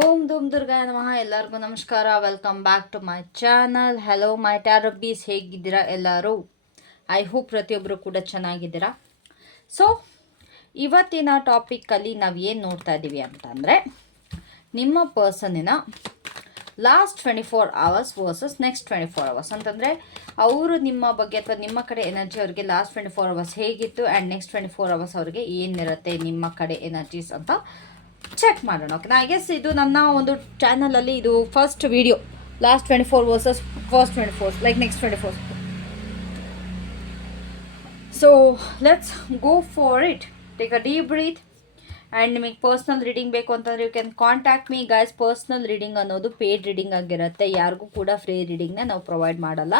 ಓಂ ಧೂಮ್ ದುರ್ಗಾಯ ನಮಃ. ಎಲ್ಲರಿಗೂ ನಮಸ್ಕಾರ. Welcome back to my channel hello my tarot bees ಹೇಗಿದ್ದೀರಾ ಎಲ್ಲರೂ? ಐ ಹೋಪ್ ಪ್ರತಿಯೊಬ್ಬರು ಕೂಡ ಚೆನ್ನಾಗಿದ್ದೀರಾ? ಸೊ ಇವತ್ತಿನ ಟಾಪಿಕ್ಕಲ್ಲಿ ನಾವು ಏನು ನೋಡ್ತಾ ಇದ್ದೀವಿ ಅಂತಂದರೆ, ನಿಮ್ಮ ಪರ್ಸನಿನ last twenty four hours versus next twenty four hours ಅಂತಂದರೆ, ಅವರು ನಿಮ್ಮ ಬಗ್ಗೆ ಅಥವಾ ನಿಮ್ಮ ಕಡೆ ಎನರ್ಜಿ ಅವರಿಗೆ ಲಾಸ್ಟ್ ಟ್ವೆಂಟಿ ಫೋರ್ ಅವರ್ಸ್ ಹೇಗಿತ್ತು and next twenty four hours ಅವರಿಗೆ ಏನಿರುತ್ತೆ, ನಿಮ್ಮ ಕಡೆ ಎನರ್ಜೀಸ್ ಅಂತ ಚೆಕ್ ಮಾಡೋಣ ಓಕೆ ನಾ ಗೆಸ್ ಇದು ನನ್ನ ಒಂದು ಚಾನಲಲ್ಲಿ ಇದು first video last twenty four versus first twenty four like next twenty four so let's go for it take a deep breath and ನಿಮಗೆ ಪರ್ಸ್ನಲ್ ರೀಡಿಂಗ್ ಬೇಕು ಅಂತಂದರೆ you can contact me guys personal reading ಅನ್ನೋದು paid reading ಆಗಿರುತ್ತೆ. ಯಾರಿಗೂ ಕೂಡ free ರೀಡಿಂಗ್ನ ನಾವು provide ಮಾಡಲ್ಲ.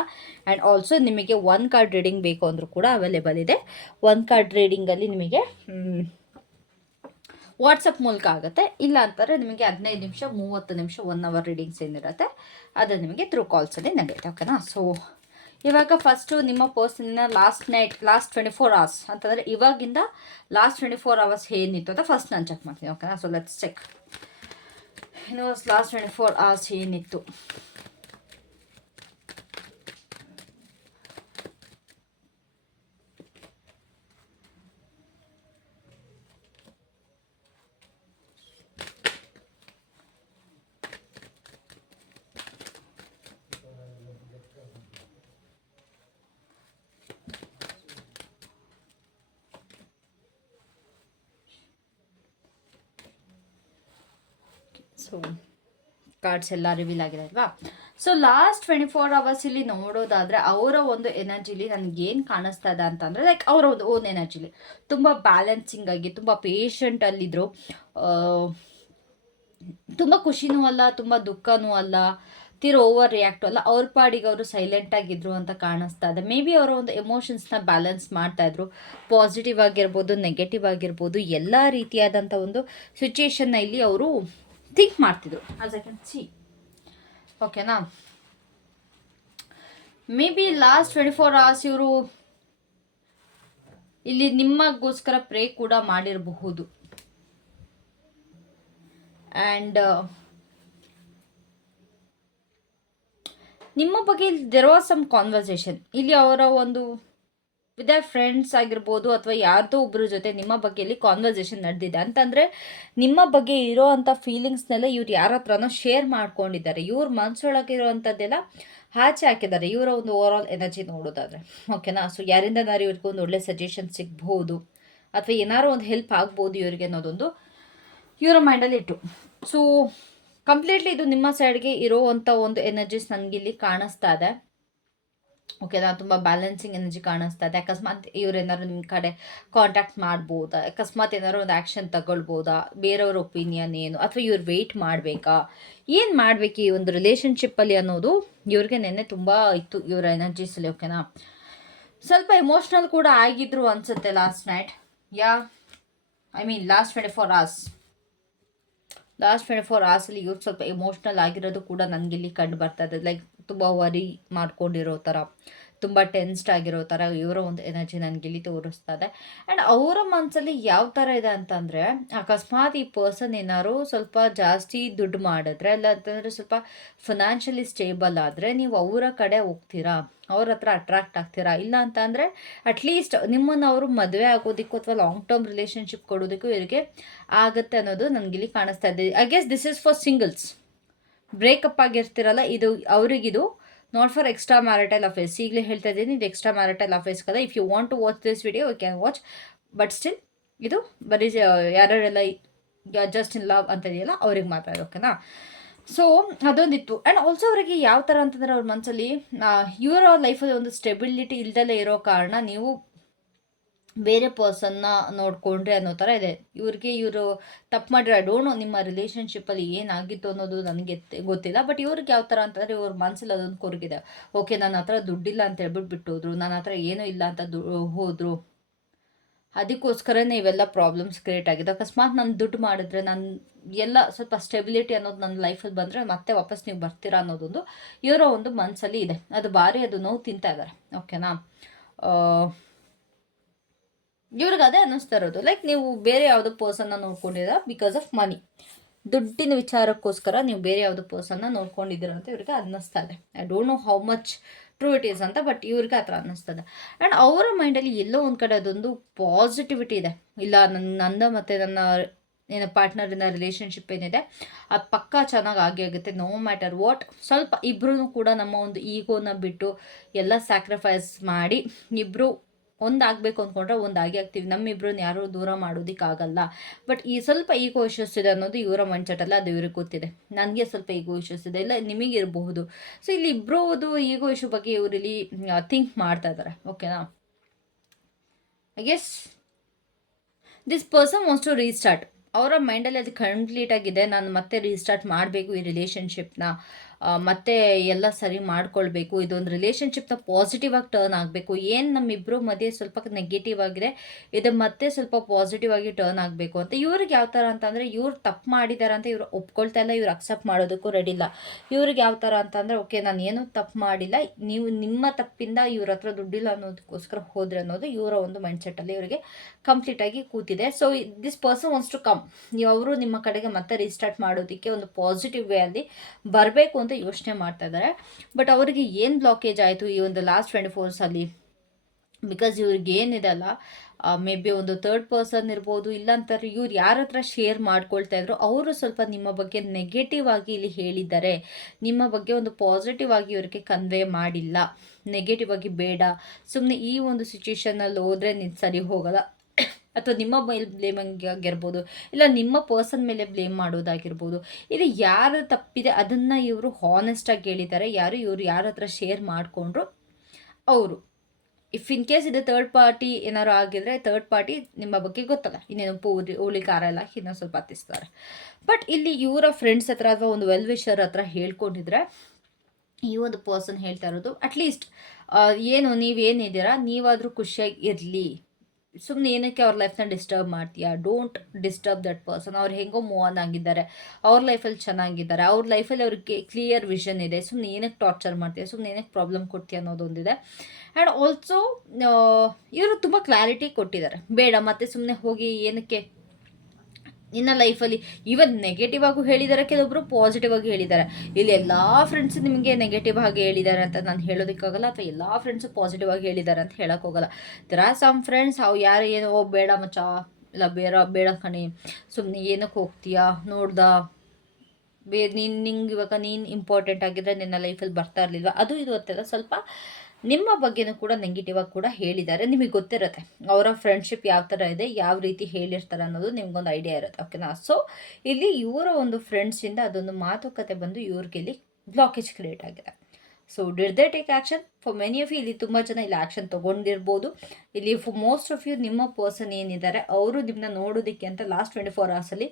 ಆ್ಯಂಡ್ ಆಲ್ಸೋ ನಿಮಗೆ ಒನ್ ಕಾರ್ಡ್ ರೀಡಿಂಗ್ ಬೇಕು ಅಂದರೂ ಕೂಡ ಅವೈಲೇಬಲ್ ಇದೆ. ಒನ್ ಕಾರ್ಡ್ ರೀಡಿಂಗಲ್ಲಿ ನಿಮಗೆ ವಾಟ್ಸಪ್ ಮೂಲಕ ಆಗುತ್ತೆ. ಇಲ್ಲ ಅಂತಾರೆ ನಿಮಗೆ ಹದಿನೈದು ನಿಮಿಷ, ಮೂವತ್ತು ನಿಮಿಷ ಒನ್ ಅವರ್ ರೀಡಿಂಗ್ಸ್ ಏನಿರುತ್ತೆ, ಅದು ನಿಮಗೆ ತ್ರೂ ಕಾಲ್ಸಲ್ಲಿ ನಡೆಯುತ್ತೆ ಓಕೆನಾ ಸೊ ಇವಾಗ ಫಸ್ಟು ನಿಮ್ಮ ಪರ್ಸನ್ನ last night last twenty four hours ಅಂತಂದರೆ ಇವಾಗಿಂದ ಲಾಸ್ಟ್ ಟ್ವೆಂಟಿ ಫೋರ್ ಅವರ್ಸ್ ಏನಿತ್ತು ಅಂತ ಫಸ್ಟ್ ನಾನು ಚೆಕ್ ಮಾಡ್ತೀನಿ ಓಕೆನಾ ಸೊ ಲೆಟ್ಸ್ ಚೆಕ್ ಇನ್ನು ಲಾಸ್ಟ್ ಟ್ವೆಂಟಿ ಫೋರ್ ಅವರ್ಸ್ ಏನಿತ್ತು ಸೊ ಕಾರ್ಡ್ಸ್ ಎಲ್ಲ ರಿವೀಲ್ ಆಗಿದೆ ಅಲ್ವಾ? So last twenty four hours ಇಲ್ಲಿ ನೋಡೋದಾದ್ರೆ ಅವರ ಒಂದು ಎನರ್ಜಿಲಿ ನನಗೇನು ಕಾಣಿಸ್ತಾ ಇದೆ ಅಂತಂದರೆ ಲೈಕ್ ಅವರ ಒಂದು ಓನ್ ಎನರ್ಜಿಲಿ ತುಂಬ ಬ್ಯಾಲೆನ್ಸಿಂಗ್ ಆಗಿ, ತುಂಬ ಪೇಷಂಟ್ ಅಲ್ಲಿದ್ರು. ತುಂಬ ಖುಷಿನೂ ಅಲ್ಲ, ತುಂಬ ದುಃಖನೂ ಅಲ್ಲ, ತೀರ ಓವರ್ ರಿಯಾಕ್ಟು ಅಲ್ಲ, ಅವ್ರ ಪಾಡಿಗೆ ಅವರು ಸೈಲೆಂಟ್ ಆಗಿದ್ರು ಅಂತ ಕಾಣಿಸ್ತಾ ಇದೆ. ಮೇ ಬಿ ಅವರ ಒಂದು ಎಮೋಷನ್ಸ್ನ ಬ್ಯಾಲೆನ್ಸ್ ಮಾಡ್ತಾ ಇದ್ರು. ಪಾಸಿಟಿವ್ ಆಗಿರ್ಬೋದು ನೆಗೆಟಿವ್ ಆಗಿರ್ಬೋದು, ಎಲ್ಲ ರೀತಿಯಾದಂಥ ಒಂದು ಸಿಚುಯೇಷನ್ನ ಇಲ್ಲಿ ಅವರು ಥಿಂಕ್ ಮಾಡ್ತಿದ್ರು. ಆಸ್ ಐ ಕ್ಯಾನ್ ಸಿ ಓಕೆನಾ maybe last twenty four hours ಇವರು ಇಲ್ಲಿ ನಿಮ್ಮಗೋಸ್ಕರ ಪ್ರೇ ಕೂಡ ಮಾಡಿರಬಹುದು. ಆ್ಯಂಡ್ ನಿಮ್ಮ ಬಗ್ಗೆ ಇಲ್ಲಿ ದೆರ್ ವಾಸ್ ಸಮ್ ಕಾನ್ವರ್ಸೇಷನ್ ಇಲ್ಲಿ ಅವರ ಒಂದು ವಿತ್ ಫ್ರೆಂಡ್ಸ್ ಆಗಿರ್ಬೋದು ಅಥವಾ ಯಾರ್ದೋ ಒಬ್ಬರ ಜೊತೆ ನಿಮ್ಮ ಬಗ್ಗೆಯಲ್ಲಿ ಕಾನ್ವರ್ಸೇಷನ್ ನಡೆದಿದೆ. ಅಂತಂದರೆ, ನಿಮ್ಮ ಬಗ್ಗೆ ಇರೋ ಅಂಥ ಫೀಲಿಂಗ್ಸ್ನೆಲ್ಲ ಇವ್ರು ಯಾರ ಹತ್ರನೋ ಶೇರ್ ಮಾಡ್ಕೊಂಡಿದ್ದಾರೆ. ಇವ್ರ ಮನಸ್ಸೊಳಗೆ ಇರೋವಂಥದ್ದೆಲ್ಲ ಆಚೆ ಹಾಕಿದ್ದಾರೆ. ಇವರ ಒಂದು ಓವರ್ ಆಲ್ ಎನರ್ಜಿ ನೋಡೋದಾದರೆ ಓಕೆನಾ ಸೊ ಯಾರಿಂದನಾರು ಇವ್ರಿಗೆ ಒಂದು ಒಳ್ಳೆ ಸಜೆಷನ್ ಸಿಗ್ಬೋದು ಅಥವಾ ಏನಾರೋ ಒಂದು ಹೆಲ್ಪ್ ಆಗ್ಬೋದು ಇವರಿಗೆ ಅನ್ನೋದೊಂದು ಇವರ ಮೈಂಡಲ್ಲಿ ಇಟ್ಟು. ಸೊ ಕಂಪ್ಲೀಟ್ಲಿ ಇದು ನಿಮ್ಮ ಸೈಡ್ಗೆ ಇರೋವಂಥ ಒಂದು ಎನರ್ಜೀಸ್ ನನಗಿಲ್ಲಿ ಕಾಣಿಸ್ತಾ ಇದೆ. ಓಕೆನಾ? ತುಂಬ ಬ್ಯಾಲೆನ್ಸಿಂಗ್ ಎನರ್ಜಿ ಕಾಣಿಸ್ತಾ ಇದೆ. ಅಕಸ್ಮಾತ್ ಇವ್ರೇನಾದ್ರು ನಿಮ್ಮ ಕಡೆ ಕಾಂಟ್ಯಾಕ್ಟ್ ಮಾಡ್ಬೋದಾ? ಅಕಸ್ಮಾತ್ ಏನಾದ್ರು ಒಂದು ಆ್ಯಕ್ಷನ್ ತಗೊಳ್ಬೋದಾ? ಬೇರೆಯವ್ರ ಒಪಿನಿಯನ್ ಏನು? ಅಥವಾ ಇವ್ರು ವೆಯ್ಟ್ ಮಾಡಬೇಕಾ? ಏನು ಮಾಡಬೇಕು ಈ ಒಂದು ರಿಲೇಷನ್ಶಿಪ್ಪಲ್ಲಿ ಅನ್ನೋದು? ಇವ್ರಿಗೆ ನೆನ್ನೆ ತುಂಬ ಇತ್ತು ಇವರ ಎನರ್ಜೀಸಲ್ಲಿ ಓಕೆನಾ? ಸ್ವಲ್ಪ ಎಮೋಷ್ನಲ್ ಕೂಡ ಆಗಿದ್ರು ಅನಿಸುತ್ತೆ last night yeah I mean last twenty four hours last twenty four ಅವರ್ಸಲ್ಲಿ ಇವ್ರು ಸ್ವಲ್ಪ ಎಮೋಷ್ನಲ್ ಆಗಿರೋದು ಕೂಡ ನನಗಿಲ್ಲಿ ಕಂಡು ಬರ್ತಾ ಇದೆ. ಲೈಕ್ ತುಂಬ ವರಿ ಮಾಡ್ಕೊಂಡಿರೋ ಥರ ತುಂಬ ಟೆನ್ಸ್ಡ್ ಆಗಿರೋ ಥರ ಇವರ ಒಂದು ಎನರ್ಜಿ ತೋರಿಸ್ತಾ ಇದೆ ಆ್ಯಂಡ್ ಅವರ ಮನಸ್ಸಲ್ಲಿ ಯಾವ ಥರ ಇದೆ ಅಂತಂದರೆ, ಅಕಸ್ಮಾತ್ ಈ ಪರ್ಸನ್ ಏನಾದ್ರು ಸ್ವಲ್ಪ ಜಾಸ್ತಿ ದುಡ್ಡು ಮಾಡಿದ್ರೆ ಇಲ್ಲ ಅಂತಂದರೆ ಸ್ವಲ್ಪ ಫಿನಾನ್ಷಿಯಲಿ ಸ್ಟೇಬಲ್ ಆದರೆ ನೀವು ಅವರ ಕಡೆ ಹೋಗ್ತೀರಾ, ಅವ್ರ ಹತ್ರ ಅಟ್ರಾಕ್ಟ್ ಆಗ್ತೀರಾ, ಇಲ್ಲ ಅಂತಂದರೆ ಅಟ್ಲೀಸ್ಟ್ ನಿಮ್ಮನ್ನು ಅವರು ಮದುವೆ ಆಗೋದಕ್ಕೂ ಅಥವಾ ಲಾಂಗ್ ಟರ್ಮ್ ರಿಲೇಷನ್ಶಿಪ್ ಕೊಡೋದಕ್ಕೂ ಇವರಿಗೆ ಆಗುತ್ತೆ ಅನ್ನೋದು ನನಗಿಲ್ಲಿ ಕಾಣಿಸ್ತಾ ಇದೆ. I guess this is for singles breakup ಆಗಿರ್ತಿರಲ್ಲ, ಇದು ಅವರಿಗಿದು. Not for extra marital affairs ಈಗಲೇ ಹೇಳ್ತಾ ಇದ್ದೀನಿ, ಇದು ಎಕ್ಸ್ಟ್ರಾ ಮ್ಯಾರಿಟಲ್ ಅಫೇರ್ಸ್ ಕದ if you want to watch this video you can watch but still ಇದು ಬರೀ ಯಾರ್ಯಾರೆಲ್ಲ ಜಸ್ಟ್ ಇನ್ ಲವ್ ಅಂತ ಇದೆಯಲ್ಲ ಅವ್ರಿಗೆ ಮಾತ್ರ ಓಕೆನಾ ಸೊ ಅದೊಂದಿತ್ತು. ಆ್ಯಂಡ್ ಆಲ್ಸೋ ಅವರಿಗೆ ಯಾವ ಥರ ಅಂತಂದರೆ ಅವ್ರ ಮನಸ್ಸಲ್ಲಿ ಇವರ ಲೈಫಲ್ಲಿ ಒಂದು ಸ್ಟೆಬಿಲಿಟಿ ಇಲ್ದಲೇ ಇರೋ ಕಾರಣ ನೀವು ಬೇರೆ ಪರ್ಸನ್ನ ನೋಡ್ಕೊಂಡ್ರೆ ಅನ್ನೋ ಥರ ಇದೆ. ಇವ್ರಿಗೆ ಇವರು ತಪ್ಪು ಮಾಡಿರೋ ಡೋಂಟ್ ನೋ ನಿಮ್ಮ ರಿಲೇಷನ್ಶಿಪ್ಪಲ್ಲಿ ಏನಾಗಿತ್ತು ಅನ್ನೋದು ನನಗೆ ಗೊತ್ತಿಲ್ಲ. ಬಟ್ ಇವ್ರಿಗೆ ಯಾವ ಥರ ಅಂತಂದರೆ ಇವ್ರ ಮನಸ್ಸಲ್ಲಿ ಅದೊಂದು ಕೊರಗಿದೆ. ಓಕೆ ನನ್ನ ಹತ್ರ ದುಡ್ಡಿಲ್ಲ ಅಂತ ಹೇಳ್ಬಿಟ್ಟು ಬಿಟ್ಟೋದ್ರು. ನನ್ನ ಹತ್ರ ಏನೂ ಇಲ್ಲ ಅಂತ ದು, ಹೋದರು. ಅದಕ್ಕೋಸ್ಕರನೇ ಇವೆಲ್ಲ ಪ್ರಾಬ್ಲಮ್ಸ್ ಕ್ರಿಯೇಟ್ ಆಗಿದೆ. ಅಕಸ್ಮಾತ್ ನಾನು ದುಡ್ಡು ಮಾಡಿದ್ರೆ ನಾನು ಎಲ್ಲ ಸ್ವಲ್ಪ ಸ್ಟೆಬಿಲಿಟಿ ಅನ್ನೋದು ನನ್ನ ಲೈಫಲ್ಲಿ ಬಂದರೆ ಮತ್ತೆ ವಾಪಸ್ ನೀವು ಬರ್ತೀರಾ ಅನ್ನೋದೊಂದು ಇವರ ಒಂದು ಮನಸ್ಸಲ್ಲಿ ಇದೆ. ಅದು ಭಾರಿ ಅದು ನೋವು ತಿಂತಾ ಇದ್ದಾರೆ ಓಕೆನಾ ಇವ್ರಿಗೆ ಅದೇ ಅನ್ನಿಸ್ತಾ ಇರೋದು. ಲೈಕ್ ನೀವು ಬೇರೆ ಯಾವುದೋ ಪರ್ಸನ್ನ ನೋಡ್ಕೊಂಡಿರೋ ಬಿಕಾಸ್ ಆಫ್ ಮನಿ ದುಡ್ಡಿನ ವಿಚಾರಕ್ಕೋಸ್ಕರ ನೀವು ಬೇರೆ ಯಾವುದೋ ಪರ್ಸನ್ನ ನೋಡ್ಕೊಂಡಿದ್ದೀರ ಅಂತ ಇವ್ರಿಗೆ ಅನ್ನಿಸ್ತಾ ಇದೆ. I don't know how much true it is ಅಂತ ಬಟ್ ಇವ್ರಿಗೆ ಆ ಥರ ಅನ್ನಿಸ್ತದೆ ಆ್ಯಂಡ್ ಅವರ ಮೈಂಡಲ್ಲಿ ಎಲ್ಲೋ ಒಂದು ಕಡೆ ಅದೊಂದು ಪಾಸಿಟಿವಿಟಿ ಇದೆ. ಇಲ್ಲ ನನ್ನ ನಂದ ಮತ್ತು ನನ್ನ ಏನು ಪಾರ್ಟ್ನರಿನ ರಿಲೇಷನ್ಶಿಪ್ ಏನಿದೆ ಅದು ಪಕ್ಕ ಚೆನ್ನಾಗಿ ಆಗಿ ಆಗುತ್ತೆ ನೋ ಮ್ಯಾಟರ್ ವಾಟ್ ಸ್ವಲ್ಪ ಇಬ್ಬರೂ ಕೂಡ ನಮ್ಮ ಒಂದು ಈಗೋನ ಬಿಟ್ಟು ಎಲ್ಲ ಸ್ಯಾಕ್ರಿಫೈಸ್ ಮಾಡಿ ಇಬ್ಬರು ಒಂದಾಗಬೇಕು ಅಂದ್ಕೊಂಡ್ರೆ ಒಂದಾಗಿ ಆಗ್ತೀವಿ ನಮ್ಮಿಬ್ರನ್ನ ಯಾರೂ ದೂರ ಮಾಡೋದಕ್ಕಾಗಲ್ಲ. ಬಟ್ ಈ ಸ್ವಲ್ಪ ಈಗೋ ಇಶ್ಯೂಸ್ ಇದೆ ಅನ್ನೋದು ಇವರ ಮಂಚಟಲ್ಲ ಅದು ಇವ್ರಿಗೆ ಗೊತ್ತಿದೆ. ನನಗೆ ಸ್ವಲ್ಪ ಈಗೋ ಇಶ್ಯೂಸ್ ಇದೆ. ಇಲ್ಲ, ನಿಮಗಿರಬಹುದು. ಸೊ ಇಲ್ಲಿ ಇಬ್ಬರದು ಈಗೋ ಇಶ್ಯೂ ಬಗ್ಗೆ ಇವರು ಇಲ್ಲಿ ಥಿಂಕ್ ಮಾಡ್ತಾ ಇದ್ದಾರೆ ಓಕೆನಾ I guess this person wants to restart ಅವರ ಮೈಂಡಲ್ಲಿ ಅದು ಕಂಪ್ಲೀಟ್ ಆಗಿದೆ. ನಾನು ಮತ್ತೆ ರೀಸ್ಟಾರ್ಟ್ ಮಾಡಬೇಕು ಈ ರಿಲೇಷನ್ಶಿಪ್ನ ಮತ್ತೆ ಎಲ್ಲ ಸರಿ ಮಾಡ್ಕೊಳ್ಬೇಕು. ಇದೊಂದು ರಿಲೇಷನ್ಶಿಪ್ನ ಪಾಸಿಟಿವ್ ಆಗಿ ಟರ್ನ್ ಆಗಬೇಕು. ಏನು ನಮ್ಮಿಬ್ಬರು ಮಧ್ಯೆ ಸ್ವಲ್ಪ ನೆಗೆಟಿವ್ ಆಗಿದೆ, ಇದು ಮತ್ತೆ ಸ್ವಲ್ಪ ಪಾಸಿಟಿವ್ ಆಗಿ ಟರ್ನ್ ಆಗಬೇಕು ಅಂತ. ಇವ್ರಿಗೆ ಯಾವ ಥರ ಅಂತಂದರೆ, ಇವ್ರು ತಪ್ಪು ಮಾಡಿದ್ದಾರೆ ಅಂತ ಇವ್ರು ಒಪ್ಕೊಳ್ತಾ ಇಲ್ಲ, ಇವ್ರು ಅಕ್ಸೆಪ್ಟ್ ಮಾಡೋದಕ್ಕೂ ರೆಡಿ ಇಲ್ಲ. ಇವ್ರಿಗೆ ಯಾವ ಥರ ಅಂತಂದರೆ, ಓಕೆ, ನಾನು ಏನೂ ತಪ್ಪು ಮಾಡಿಲ್ಲ. ನೀವು ನಿಮ್ಮ ತಪ್ಪಿಂದ ಇವ್ರ ಹತ್ರ ದುಡ್ಡಿಲ್ಲ ಅನ್ನೋದಕ್ಕೋಸ್ಕರ ಹೋದ್ರೆ ಅನ್ನೋದು ಇವರ ಒಂದು ಮೈಂಡ್ಸೆಟ್ಟಲ್ಲಿ ಇವರಿಗೆ ಕಂಪ್ಲೀಟಾಗಿ ಕೂತಿದೆ. So this person wants to come ನೀವು ಅವರು ನಿಮ್ಮ ಕಡೆಗೆ ಮತ್ತೆ ರೀಸ್ಟಾರ್ಟ್ ಮಾಡೋದಕ್ಕೆ ಒಂದು ಪಾಸಿಟಿವ್ ವೇ ಅಲ್ಲಿ ಬರಬೇಕು ಅಂತ ಯೋಚನೆ ಮಾಡ್ತಾ ಇದ್ದಾರೆ ಬಟ್ ಅವರಿಗೆ ಏನು ಬ್ಲಾಕೇಜ್ ಆಯಿತು ಈ ಒಂದು ಲಾಸ್ಟ್ ಟ್ವೆಂಟಿ ಫೋರ್ಸಲ್ಲಿ ಬಿಕಾಸ್ ಇವ್ರಿಗೆ ಏನಿದೆ ಅಲ್ಲ ಮೇ ಬಿ ಒಂದು ತರ್ಡ್ ಪರ್ಸನ್ ಇರ್ಬೋದು ಇಲ್ಲಾಂತಾರೆ ಇವ್ರು ಯಾರ ಹತ್ರ ಶೇರ್ ಮಾಡ್ಕೊಳ್ತಾ ಇದ್ರು, ಅವರು ಸ್ವಲ್ಪ ನಿಮ್ಮ ಬಗ್ಗೆ ನೆಗೆಟಿವ್ ಆಗಿ ಇಲ್ಲಿ ಹೇಳಿದ್ದಾರೆ. ನಿಮ್ಮ ಬಗ್ಗೆ ಒಂದು ಪಾಸಿಟಿವ್ ಆಗಿ ಇವ್ರಿಗೆ ಕನ್ವೆ ಮಾಡಿಲ್ಲ. ನೆಗೆಟಿವ್ ಆಗಿ ಬೇಡ. ಸುಮ್ಮನೆ ಈ ಒಂದು ಸಿಚುವೇಶನಲ್ಲಿ ಹೋದ್ರೆ ನೀನು ಸರಿ ಹೋಗಲ್ಲ. ಅಥವಾ ನಿಮ್ಮ ಮೇಲೆ ಬ್ಲೇಮ್ ಆಗಿರ್ಬೋದು, ಇಲ್ಲ ನಿಮ್ಮ ಪರ್ಸನ್ ಮೇಲೆ ಬ್ಲೇಮ್ ಮಾಡೋದಾಗಿರ್ಬೋದು ಇದು ಯಾರು ತಪ್ಪಿದೆ ಅದನ್ನು ಇವರು ಹಾನೆಸ್ಟಾಗಿ ಹೇಳಿದ್ದಾರೆ, ಯಾರು ಇವರು ಯಾರ ಹತ್ರ ಶೇರ್ ಮಾಡಿಕೊಂಡ್ರು ಅವರು. ಇಫ್ ಇನ್ ಕೇಸ್ ಇದು ತರ್ಡ್ ಪಾರ್ಟಿ ಏನಾದ್ರು ಆಗಿದ್ರೆ ತರ್ಡ್ ಪಾರ್ಟಿ ನಿಮ್ಮ ಬಗ್ಗೆ ಗೊತ್ತಲ್ಲ, ಇನ್ನೇನು ಪೂರಿ ಹುಳಿ ಖಾರ ಎಲ್ಲ ಇನ್ನೊಂದು ಸ್ವಲ್ಪ ಹತ್ತಿಸ್ತಾರೆ. ಬಟ್ ಇಲ್ಲಿ ಇವರ ಫ್ರೆಂಡ್ಸ್ ಹತ್ರ ಅಥವಾ ಒಂದು ವೆಲ್ ವಿಷರ್ ಹತ್ರ ಹೇಳ್ಕೊಂಡಿದ್ರೆ, ಈ ಒಂದು ಪರ್ಸನ್ ಹೇಳ್ತಾ ಇರೋದು ಅಟ್ಲೀಸ್ಟ್ ಏನು ನೀವೇನಿದ್ದೀರಾ ನೀವಾದರೂ ಖುಷಿಯಾಗಿ ಇರಲಿ. ಸುಮ್ಮನೆ ಏನಕ್ಕೆ ಅವ್ರ ಲೈಫ್ನ ಡಿಸ್ಟರ್ಬ್ ಮಾಡ್ತೀಯಾ? ಡೋಂಟ್ ಡಿಸ್ಟರ್ಬ್ ದಟ್ ಪರ್ಸನ್ ಅವ್ರು ಹೆಂಗೋ ಮೂವ್ ಆನ್ ಆಗಿದ್ದಾರೆ. ಅವ್ರ ಲೈಫಲ್ಲಿ ಚೆನ್ನಾಗಿದ್ದಾರೆ. ಅವ್ರ ಲೈಫಲ್ಲಿ ಅವ್ರಿಗೆ ಕ್ಲಿಯರ್ ವಿಷನ್ ಇದೆ. ಸುಮ್ಮನೆ ಏನಕ್ಕೆ ಟಾರ್ಚರ್ ಮಾಡ್ತೀಯ? ಸುಮ್ಮನೆ ಏನಕ್ಕೆ ಪ್ರಾಬ್ಲಮ್ ಕೊಡ್ತೀಯ ಅನ್ನೋದೊಂದಿದೆ. ಆ್ಯಂಡ್ ಆಲ್ಸೋ ಇವರು ತುಂಬ ಕ್ಲಾರಿಟಿ ಕೊಟ್ಟಿದ್ದಾರೆ. ಬೇಡ, ಮತ್ತೆ ಸುಮ್ಮನೆ ಹೋಗಿ ಏನಕ್ಕೆ ನಿನ್ನ ಲೈಫಲ್ಲಿ ಇವತ್ತು ನೆಗೆಟಿವ್ ಆಗು ಹೇಳಿದ್ದಾರೆ ಕೆಲವೊಬ್ರು ಪಾಸಿಟಿವ್ ಆಗಿ ಹೇಳಿದ್ದಾರೆ ಇಲ್ಲಿ ಎಲ್ಲ ಫ್ರೆಂಡ್ಸ್ ನಿಮಗೆ ನೆಗೆಟಿವ್ ಆಗಿ ಹೇಳಿದ್ದಾರೆ ಅಂತ ನಾನು ಹೇಳೋದಕ್ಕಾಗಲ್ಲ ಅಥವಾ ಎಲ್ಲ ಫ್ರೆಂಡ್ಸು ಪಾಸಿಟಿವ್ ಆಗಿ ಹೇಳಿದ್ದಾರೆ ಅಂತ ಹೇಳೋಕ್ಕೋಗಲ್ಲ ದರ್ ಆರ್ ಸಮ್ ಫ್ರೆಂಡ್ಸ್ ಅವು ಯಾರು ಏನೋ ಬೇಡ ಮಚ್ಚ, ಇಲ್ಲ, ಬೇಡ ಬೇಡ ಕಣಿ ಸುಮ್ಮನೆ ಏನಕ್ಕೆ ಹೋಗ್ತೀಯಾ, ನೋಡ್ದ, ಬೇ, ನೀನು, ನಿಂಗೆ ಇವಾಗ ನೀನು ಇಂಪಾರ್ಟೆಂಟ್ ಆಗಿದ್ರೆ ನಿನ್ನ ಲೈಫಲ್ಲಿ ಬರ್ತಾ ಇರಲಿಲ್ವ? ಅದು ಇದು ಅಂತೆಲ್ಲ ಸ್ವಲ್ಪ ನಿಮ್ಮ ಬಗ್ಗೆನೂ ಕೂಡ ನೆಗೆಟಿವ್ ಆಗಿ ಕೂಡ ಹೇಳಿದ್ದಾರೆ. ನಿಮಗೆ ಗೊತ್ತಿರುತ್ತೆ ಅವರ ಫ್ರೆಂಡ್ಶಿಪ್ ಯಾವ ಥರ ಇದೆ, ಯಾವ ರೀತಿ ಹೇಳಿರ್ತಾರೆ ಅನ್ನೋದು ನಿಮ್ಗೊಂದು ಐಡಿಯಾ ಇರುತ್ತೆ ಓಕೆನಾ ಸೊ ಇಲ್ಲಿ ಇವರ ಒಂದು ಫ್ರೆಂಡ್ಸಿಂದ ಅದೊಂದು ಮಾತುಕತೆ ಬಂದು ಇವ್ರಿಗೆ ಇಲ್ಲಿ ಬ್ಲಾಕೇಜ್ ಕ್ರಿಯೇಟ್ ಆಗಿದೆ. So did they take action for many of you ಇಲ್ಲಿ ತುಂಬ ಜನ ಇಲ್ಲಿ ಆ್ಯಕ್ಷನ್ ತೊಗೊಂಡಿರ್ಬೋದು. ಇಲ್ಲಿ ಫಾರ್ ಮೋಸ್ಟ್ ಆಫ್ ಯು ನಿಮ್ಮ ಪರ್ಸನ್ ಏನಿದ್ದಾರೆ, ಅವರು ನಿಮ್ಮನ್ನ ನೋಡೋದಕ್ಕೆ ಅಂತ ಲಾಸ್ಟ್ ಟ್ವೆಂಟಿ ಫೋರ್ ಅವರ್ಸಲ್ಲಿ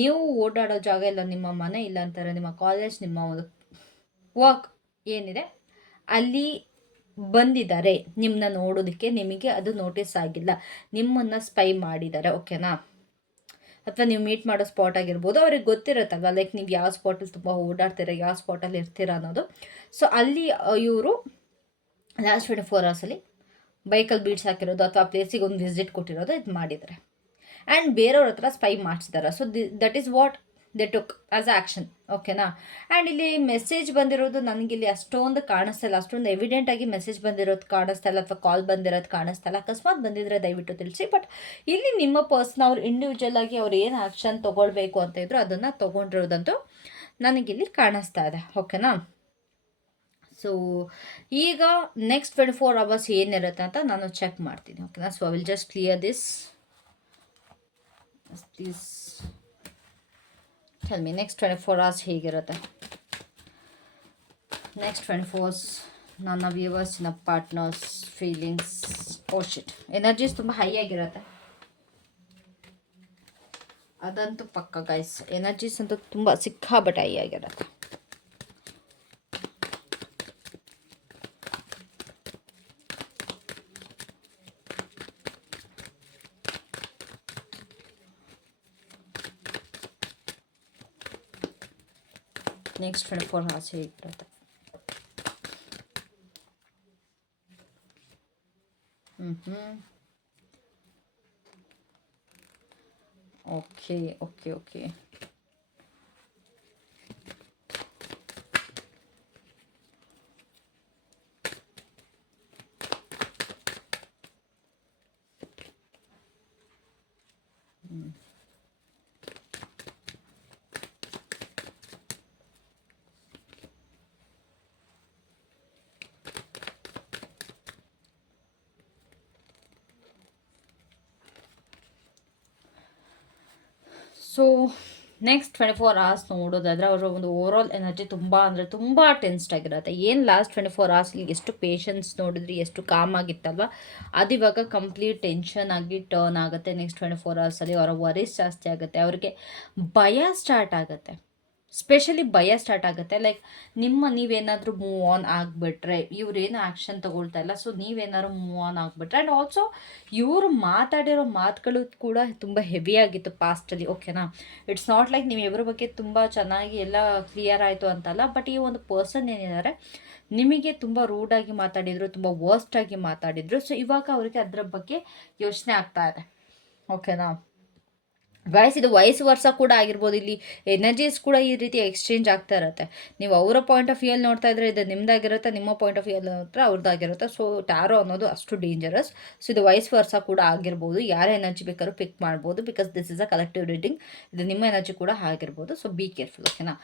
ನೀವು ಓಡಾಡೋ ಜಾಗ ಇಲ್ಲ, ನಿಮ್ಮ ಮನೆ ಇಲ್ಲ ಅಂತಾರೆ, ನಿಮ್ಮ ಕಾಲೇಜ್ ನಿಮ್ಮ ಒಂದು ವರ್ಕ್ ಏನಿದೆ, ಅಲ್ಲಿ ಬಂದಿದ್ದಾರೆ. ನಿಮ್ಮನ್ನ ನೋಡೋದಕ್ಕೆ ನಿಮಗೆ ಅದು ನೋಟಿಸ್ ಆಗಿಲ್ಲ. ನಿಮ್ಮನ್ನು ಸ್ಪೈ ಮಾಡಿದ್ದಾರೆ ಓಕೆನಾ ಅಥವಾ ನೀವು ಮೀಟ್ ಮಾಡೋ ಸ್ಪಾಟ್ ಆಗಿರ್ಬೋದು. ಅವ್ರಿಗೆ ಗೊತ್ತಿರುತ್ತಲ್ವ? ಲೈಕ್ ನೀವು ಯಾವ ಸ್ಪಾಟಲ್ಲಿ ತುಂಬ ಓಡಾಡ್ತೀರ, ಯಾವ ಸ್ಪಾಟಲ್ಲಿ ಇರ್ತೀರ ಅನ್ನೋದು. ಸೊ ಅಲ್ಲಿ ಇವರು ಲಾಸ್ಟ್ ಟ್ವೆಂಟಿ ಫೋರ್ ಅವರ್ಸಲ್ಲಿ ಬೈಕಲ್ಲಿ ಬೀಡ್ಸ್ ಹಾಕಿರೋದು ಅಥವಾ ಪ್ಲೇಸಿಗೆ ಒಂದು ವಿಸಿಟ್ ಕೊಟ್ಟಿರೋದು ಇದು ಮಾಡಿದ್ದಾರೆ. ಆ್ಯಂಡ್ ಬೇರೆಯವ್ರ ಹತ್ರ ಸ್ಪೈ ಮಾಡಿಸಿದ್ದಾರೆ so the that is what they took as action ಓಕೆನಾ ಆ್ಯಂಡ್ ಇಲ್ಲಿ ಮೆಸೇಜ್ ಬಂದಿರೋದು ನನಗಿಲ್ಲಿ ಅಷ್ಟೊಂದು ಕಾಣಿಸ್ತಾ ಇಲ್ಲ. ಅಷ್ಟೊಂದು ಎವಿಡೆಂಟಾಗಿ ಮೆಸೇಜ್ ಬಂದಿರೋದು ಕಾಣಿಸ್ತಾ ಇಲ್ಲ ಅಥವಾ ಕಾಲ್ ಬಂದಿರೋದು ಕಾಣಿಸ್ತಾ ಇಲ್ಲ. ಅಕಸ್ಮಾತ್ ಬಂದಿದ್ರೆ ದಯವಿಟ್ಟು ತಿಳಿಸಿ. ಬಟ್ ಇಲ್ಲಿ ನಿಮ್ಮ ಪರ್ಸನ್ ಅವ್ರು ಇಂಡಿವಿಜುವಲ್ ಆಗಿ ಅವ್ರು ಏನು ಆ್ಯಕ್ಷನ್ ತೊಗೊಳ್ಬೇಕು ಅಂತ ಇದ್ರು ಅದನ್ನು ತೊಗೊಂಡಿರೋದಂತೂ ನನಗಿಲ್ಲಿ ಕಾಣಿಸ್ತಾ ಇದೆ. ಓಕೆನಾ ಸೊ ಈಗ ನೆಕ್ಸ್ಟ್ ಟ್ವೆಂಟಿ ಫೋರ್ ಅವರ್ಸ್ ಏನಿರುತ್ತೆ ಅಂತ ನಾನು ಚೆಕ್ ಮಾಡ್ತೀನಿ. ಓಕೆನಾ so I will just clear this this tell me next twenty four hours ಹೇಗಿರುತ್ತೆ? ನೆಕ್ಸ್ಟ್ ಟ್ವೆಂಟಿ ಫೋರ್ಸ್ ನನ್ನ ವ್ಯೂವರ್ಸಿನ partners feelings oh shit energies ತುಂಬ ಹೈ ಆಗಿರುತ್ತೆ. ಅದಂತೂ ಪಕ್ಕ ಗೈಸ್ ಎನರ್ಜೀಸ್ ಅಂತೂ ತುಂಬ ಸಿಕ್ಕಾಬಟ್ಟೆ ಹೈ ಆಗಿರುತ್ತೆ. ನೆಕ್ಸ್ಟ್ ಟ್ವೆಂಟಿ ಫೋರ್ ಅವರ್ಸ್ ಹೇಗಿರುತ್ತೆ ಹ್ಞೂ ಹ್ಞೂ okay okay okay so next twenty four hours ನೋಡೋದಾದ್ರೆ ಅವರ ಒಂದು ಓವರಾಲ್ ಎನರ್ಜಿ ತುಂಬ ಅಂದರೆ ತುಂಬ ಟೆನ್ಸ್ಡ್ ಆಗಿರುತ್ತೆ. ಏನು ಲಾಸ್ಟ್ ಟ್ವೆಂಟಿ ಫೋರ್ ಅವರ್ಸಲ್ಲಿ ಎಷ್ಟು ಪೇಷನ್ಸ್ ನೋಡಿದ್ರಿ, ಎಷ್ಟು ಕಾಮ್ ಆಗಿತ್ತಲ್ವ? ಅದು ಇವಾಗ ಕಂಪ್ಲೀಟ್ ಟೆನ್ಷನ್ ಆಗಿ ಟರ್ನ್ ಆಗುತ್ತೆ ನೆಕ್ಸ್ಟ್ ಟ್ವೆಂಟಿ ಫೋರ್ ಅವರ್ಸಲ್ಲಿ ಅವರ ವರೀಸ್ ಜಾಸ್ತಿ ಆಗುತ್ತೆ. ಅವರಿಗೆ ಭಯ ಸ್ಟಾರ್ಟ್ ಆಗುತ್ತೆ. ಸ್ಪೆಷಲಿ ಭಯ ಸ್ಟಾರ್ಟ್ ಆಗುತ್ತೆ. ಲೈಕ್ ನಿಮ್ಮ ನೀವೇನಾದರೂ ಮೂವ್ ಆನ್ ಆಗಿಬಿಟ್ರೆ, ಇವ್ರೇನು ಆ್ಯಕ್ಷನ್ ತೊಗೊಳ್ತಾ ಇಲ್ಲ. ಸೊ ನೀವೇನಾದ್ರು ಮೂವ್ ಆನ್ ಆಗಿಬಿಟ್ರೆ ಆ್ಯಂಡ್ ಆಲ್ಸೋ ಇವರು ಮಾತಾಡಿರೋ ಮಾತುಗಳು ಕೂಡ ತುಂಬ ಹೆವಿಯಾಗಿತ್ತು ಪಾಸ್ಟಲ್ಲಿ ಓಕೆನಾ ಇಟ್ಸ್ ನಾಟ್ ಲೈಕ್ ನೀವು ಇವ್ರ ಬಗ್ಗೆ ತುಂಬ ಚೆನ್ನಾಗಿ ಎಲ್ಲ ಕ್ಲಿಯರ್ ಆಯಿತು ಅಂತಲ್ಲ ಬಟ್ ಈ ಒಂದು ಪರ್ಸನ್ ಏನಿದ್ದಾರೆ ನಿಮಗೆ ತುಂಬ ರೂಡಾಗಿ ಮಾತಾಡಿದರು, ತುಂಬ ವರ್ಸ್ಟಾಗಿ ಮಾತಾಡಿದರು. ಸೊ ಇವಾಗ ಅವರಿಗೆ ಅದರ ಬಗ್ಗೆ ಯೋಚನೆ ಆಗ್ತಾ ಇದೆ. ಓಕೆನಾ ಇದು ವಯಸ್ಸು ವರ್ಷ ಕೂಡ ಆಗಿರ್ಬೋದು, ಇಲ್ಲಿ ಎನರ್ಜೀಸ್ ಕೂಡ ಈ ರೀತಿ ಎಕ್ಸ್ಚೇಂಜ್ ಆಗ್ತಾ ಇರುತ್ತೆ. ನೀವು ಅವರ ಪಾಯಿಂಟ್ ಆಫ್ ವ್ಯೂಯಲ್ಲಿ ನೋಡ್ತಾ ಇದ್ರೆ ಇದು ನಿಮ್ದಾಗಿರುತ್ತೆ, ನಿಮ್ಮ ಪಾಯಿಂಟ್ ಆಫ್ ವ್ಯೂಯಲ್ಲಿ ನೋಡ್ತಾರೆ ಅವ್ರದ್ದಾಗಿರುತ್ತೆ ಸೊ ಟ್ಯಾರೋ ಅನ್ನೋದು ಅಷ್ಟು ಡೇಂಜರಸ್ ಸೊ ಇದು ವಯಸ್ಸು ವರ್ಷ ಕೂಡ ಆಗಿರ್ಬೋದು, ಯಾರ ಎನರ್ಜಿ ಬೇಕಾದ್ರೂ ಪಿಕ್ ಮಾಡ್ಬೋದು because this is a collective reading ಇದು ನಿಮ್ಮ ಎನರ್ಜಿ ಕೂಡ ಆಗಿರ್ಬೋದು. ಸೊ ಬಿ ಕೇರ್ಫುಲ್ ಓಕೆನಾ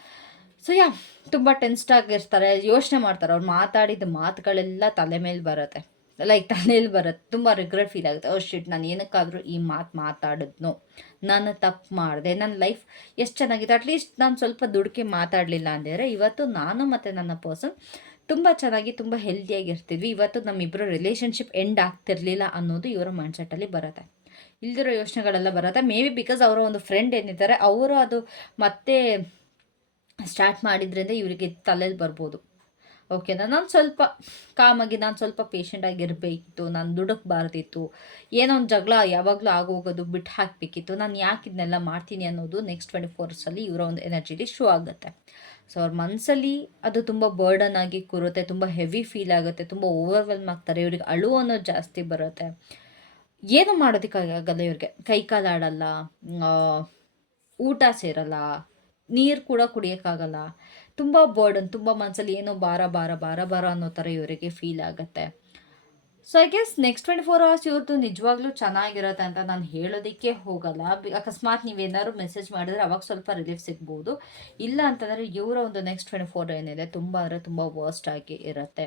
ಸೊ ಯಾ ತುಂಬ ಟೆನ್ಸ್ಡ್ ಆಗಿರ್ತಾರೆ, ಯೋಚನೆ ಮಾಡ್ತಾರೆ. ಅವ್ರು ಮಾತಾಡಿದ ಮಾತುಗಳೆಲ್ಲ ತಲೆ ಮೇಲೆ ಬರುತ್ತೆ. ಲೈಕ್ ತಲೆಯಲ್ಲಿ ಬರುತ್ತೆ ತುಂಬ ರಿಗ್ರೆಟ್ ಫೀಲ್ ಆಗುತ್ತೆ. ಓ ಶಿಟ್ ನಾನು ಏನಕ್ಕಾದರೂ ಈ ಮಾತು ಮಾತಾಡಿದ್ನೋ. ನಾನು ತಪ್ಪು ಮಾಡಿದೆ. ನನ್ನ ಲೈಫ್ ಎಷ್ಟು ಚೆನ್ನಾಗಿದೆ. ಅಟ್ಲೀಸ್ಟ್ ನಾನು ಸ್ವಲ್ಪ ದುಡುಕಿ ಮಾತಾಡಲಿಲ್ಲ ಅಂದರೆ ಇವತ್ತು ನಾನು ಮತ್ತು ನನ್ನ ಪರ್ಸನ್ ತುಂಬ ಚೆನ್ನಾಗಿ, ತುಂಬ ಹೆಲ್ದಿಯಾಗಿರ್ತಿದ್ವಿ ಇವತ್ತು ನಮ್ಮಿಬ್ಬರು ರಿಲೇಷನ್ಶಿಪ್ ಎಂಡ್ ಆಗ್ತಿರಲಿಲ್ಲ ಅನ್ನೋದು ಇವರ ಮೈಂಡ್ಸೆಟ್ಟಲ್ಲಿ ಬರುತ್ತೆ. ಇಲ್ದಿರೋ ಯೋಚನೆಗಳೆಲ್ಲ ಬರುತ್ತೆ. ಮೇ ಬಿ ಬಿಕಾಸ್ ಅವರ ಒಂದು ಫ್ರೆಂಡ್ ಏನಿದ್ದಾರೆ, ಅವರು ಅದು ಮತ್ತೆ ಸ್ಟಾರ್ಟ್ ಮಾಡಿದ್ರಿಂದ ಇವರಿಗೆ ತಲೆಯಲ್ಲಿ ಬರ್ಬೋದು. ಓಕೆನಾ ನಾನು ಸ್ವಲ್ಪ ಕಾಮಾಗಿ, ನಾನು ಸ್ವಲ್ಪ ಪೇಷಂಟಾಗಿರಬೇಕಿತ್ತು ನಾನು ದುಡಕ್ಬಾರ್ದಿತ್ತು ಏನೋ ಒಂದು ಜಗಳ ಯಾವಾಗಲೂ ಆಗೋಗೋದು ಬಿಟ್ಟು ಹಾಕಬೇಕಿತ್ತು. ನಾನು ಯಾಕೆ ಇದನ್ನೆಲ್ಲ ಮಾಡ್ತೀನಿ ಅನ್ನೋದು ನೆಕ್ಸ್ಟ್ ಟ್ವೆಂಟಿ ಫೋರ್ಸಲ್ಲಿ ಇವರ ಒಂದು ಎನರ್ಜಿಲಿ ಶೋ ಆಗುತ್ತೆ. ಸೊ ಅವ್ರ ಮನಸ್ಸಲ್ಲಿ ಅದು ತುಂಬ ಬರ್ಡನ್ ಆಗಿ ಕೂರುತ್ತೆ, ತುಂಬ ಹೆವಿ ಫೀಲ್ ಆಗುತ್ತೆ, ತುಂಬ ಓವರ್ವೆಲ್ಮ್ ಆಗ್ತಾರೆ. ಇವ್ರಿಗೆ ಅಳು ಅನ್ನೋದು ಜಾಸ್ತಿ ಬರುತ್ತೆ. ಏನು ಮಾಡೋದಕ್ಕಾಗಲ್ಲ ಇವ್ರಿಗೆ. ಕೈ ಕಾಲಾಡಲ್ಲ ಊಟ ಸೇರಲ್ಲ, ನೀರು ಕೂಡ ಕುಡಿಯೋಕ್ಕಾಗಲ್ಲ. ತುಂಬ ಬರ್ಡನ್ ತುಂಬ ಮನಸ್ಸಲ್ಲಿ ಏನೋ ಭಾರ ಭಾರ ಭಾರ ಭಾರ ಅನ್ನೋ ಥರ ಇವರಿಗೆ ಫೀಲ್ ಆಗುತ್ತೆ. So I guess next twenty four hours ಇವ್ರದ್ದು ನಿಜವಾಗ್ಲೂ ಚೆನ್ನಾಗಿರುತ್ತೆ ಅಂತ ನಾನು ಹೇಳೋದಕ್ಕೆ ಹೋಗಲ್ಲ. ಅಕಸ್ಮಾತ್ ನೀವೇನಾದ್ರು ಮೆಸೇಜ್ ಮಾಡಿದ್ರೆ ಅವಾಗ ಸ್ವಲ್ಪ ರಿಲೀಫ್ ಸಿಗ್ಬೋದು. ಇಲ್ಲ ಅಂತಂದರೆ ಇವರ ಒಂದು ನೆಕ್ಸ್ಟ್ ಟ್ವೆಂಟಿ ಫೋರ್ ಏನಿದೆ ತುಂಬ ಅಂದರೆ ತುಂಬ ವರ್ಸ್ಟ್ ಆಗಿ ಇರುತ್ತೆ.